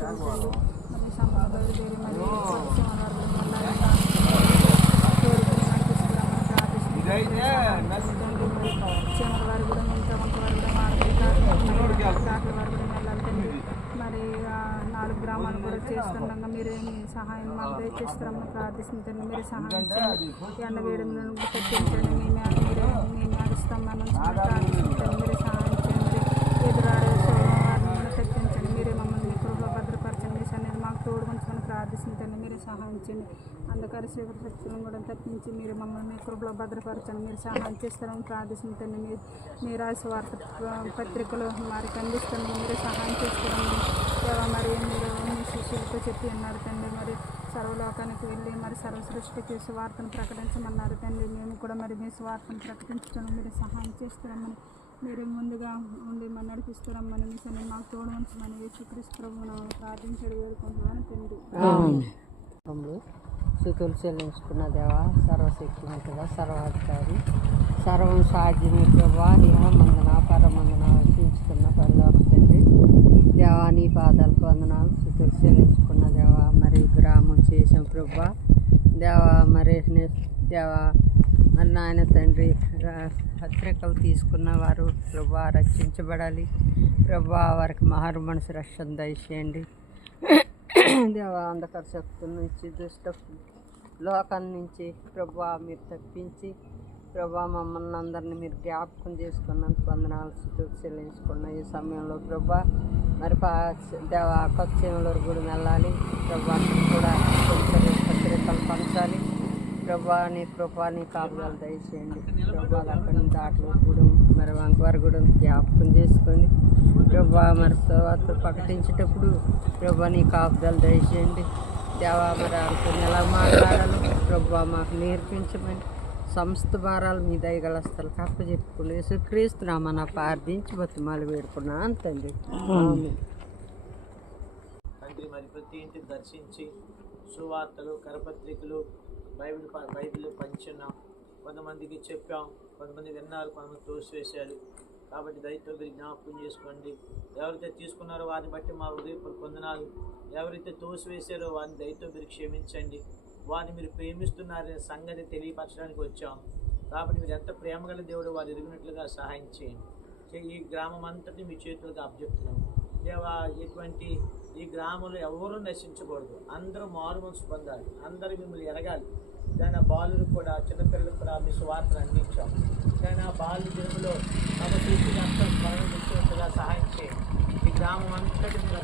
తండ్రి మరి సమయంలో బయలుదేరి మరి చీమల వారు కూడా ఇంకా వంక వారు కూడా మాడుతుంటారు వారు కూడా వెళ్ళాలి తండ్రి మరి 4 గ్రామాలు కూడా చేస్తుండగా మీరే మీ సహాయం మాకు దయచేస్తారని ప్రార్థిస్తుంది. మీరు సహాయం చేయండి. ఎండ వేడులను తగ్గించండి. మీ మీద స్తంభాన్ని ప్రార్థిస్తుంది. మీరు సహాయం చేయండి. ఎదురాడే వారిని తగ్గించండి. మీరే మమ్మల్ని మీ కృపలో భద్రపరచండి. మీ సన్నిధి మాకు తోడు ఉంచమని ప్రార్థిస్తుంది. మీరే సహాయం చేయండి. అంధకార శిఖర శక్తులను కూడా తప్పించి మీరు మమ్మల్ని మీ కృపలో భద్రపరచండి. మీరు సహాయం చేస్తారని ప్రార్థిస్తుంది. మీ రాసి వార్త పత్రికలు వారికి అందిస్తుంది. మీరే సహాయం చేస్తారని మరి మీరు మీ శిష్యులతో చెప్పి ఉన్నారు తండ్రి. మరి సర్వలోకానికి వెళ్ళి మరి సర్వ సృష్టికి సువార్తను ప్రకటించమన్నారు తండ్రి. మేము కూడా మరి మీ సువార్తను ప్రకటించడం మీరు సహాయం చేస్తారమ్మని మీరు ముందుగా ఉండి మన నడిపిస్తారమ్మని మీ సన్ని మాకు తోడు ఉంచమని యేసుక్రీస్తు ప్రభువును ప్రార్థించడం వేడుకుంటున్నాను తండ్రి. స్థుతులు చెల్లించుకున్న దేవా, సర్వశక్తిమంతుడా, సర్వాధికారి, సర్వం సాధ్యమే ప్రభా, మందన పరమందన అర్పించుకున్న పరలోక తండ్రి దేవా, నీ పాదాలకు వందనాలు. స్థుతులు చెల్లించుకున్న దేవా, మరి గ్రామం చేసాం ప్రభా దేవా, మరి దేవా మరి నాయన తండ్రి పత్రికలు తీసుకున్న వారు ప్రభా రక్షించబడాలి ప్రభా, వారికి మారు మనసు రక్షణ దయచేయండి దేవా. అంధకార శక్తుల నుంచి దుష్ట లోకం నుంచి ప్రభా మీరు తప్పించి ప్రభా మమ్మల్ని అందరినీ మీరు జ్ఞాపకం చేసుకున్నందుకు వందనాలు స్థుతులు చెల్లించుకున్న ఈ సమయంలో ప్రభా మరి దేవా కొచ్చినూరు కూడా వెళ్ళాలి ప్రభా, కూడా పత్రికలు పంచాలి ప్రభా. నీ కృపా నీ కాపుదలు దయచేయండి ప్రభా. అక్కడి నుంచి దాంట్లో గూడెం మరి వంకవారిగూడెం జ్ఞాపకం చేసుకోండి ప్రభా. మరి తర్వాత ప్రకటించేటప్పుడు ప్రభా నీ కాపుదలు దయచేయండి దేవా. మరి అనుకుని ఎలా మాట్లాడాలో ప్రభా మాకు నేర్పించమని సంస్థ భారాలు మీ దయగలస్తలు కప్ప చెప్పుకుని యేసుక్రీస్తునామన ప్రార్థించి బతిమాలు వేడుకున్నాను తండ్రి. తండ్రి మరి ప్రతి ఇంటిని దర్శించి సువార్తలు కరపత్రికలు బైబిల్ పంచున్నాం. కొంతమందికి చెప్పాం, కొంతమంది విన్నారు, కొంతమంది తోసివేశారు. కాబట్టి దయతో మీరు జ్ఞాపకం చేసుకోండి. ఎవరైతే తీసుకున్నారో వారిని బట్టి మా హృదయపూర్వక వందనాలు. ఎవరైతే తోసివేశారో వారిని దయతో మీరు క్షమించండి. వారిని మీరు ప్రేమిస్తున్నారనే సంగతి తెలియపరచడానికి వచ్చాం. కాబట్టి మీరు ఎంత ప్రేమగల దేవుడు వారు ఎరిగినట్లుగా సహాయం చేయండి. ఈ గ్రామం అంతటి మీ చేతులకు అప్పచెప్తున్నాం దేవా. ఇటువంటి ఈ గ్రామంలో ఎవరూ నశించకూడదు, అందరూ మారు మనసు పొందాలి, అందరూ మిమ్మల్ని ఎరగాలి. దాని బాలులకు కూడా చిన్నపిల్లలకు కూడా మీ సువార్తను అందించాం. కానీ ఆ బాలు దినములో తమ చూసి అంతా స్మరణ సహాయం చేయండి. ఈ గ్రామం అంతటి మీరు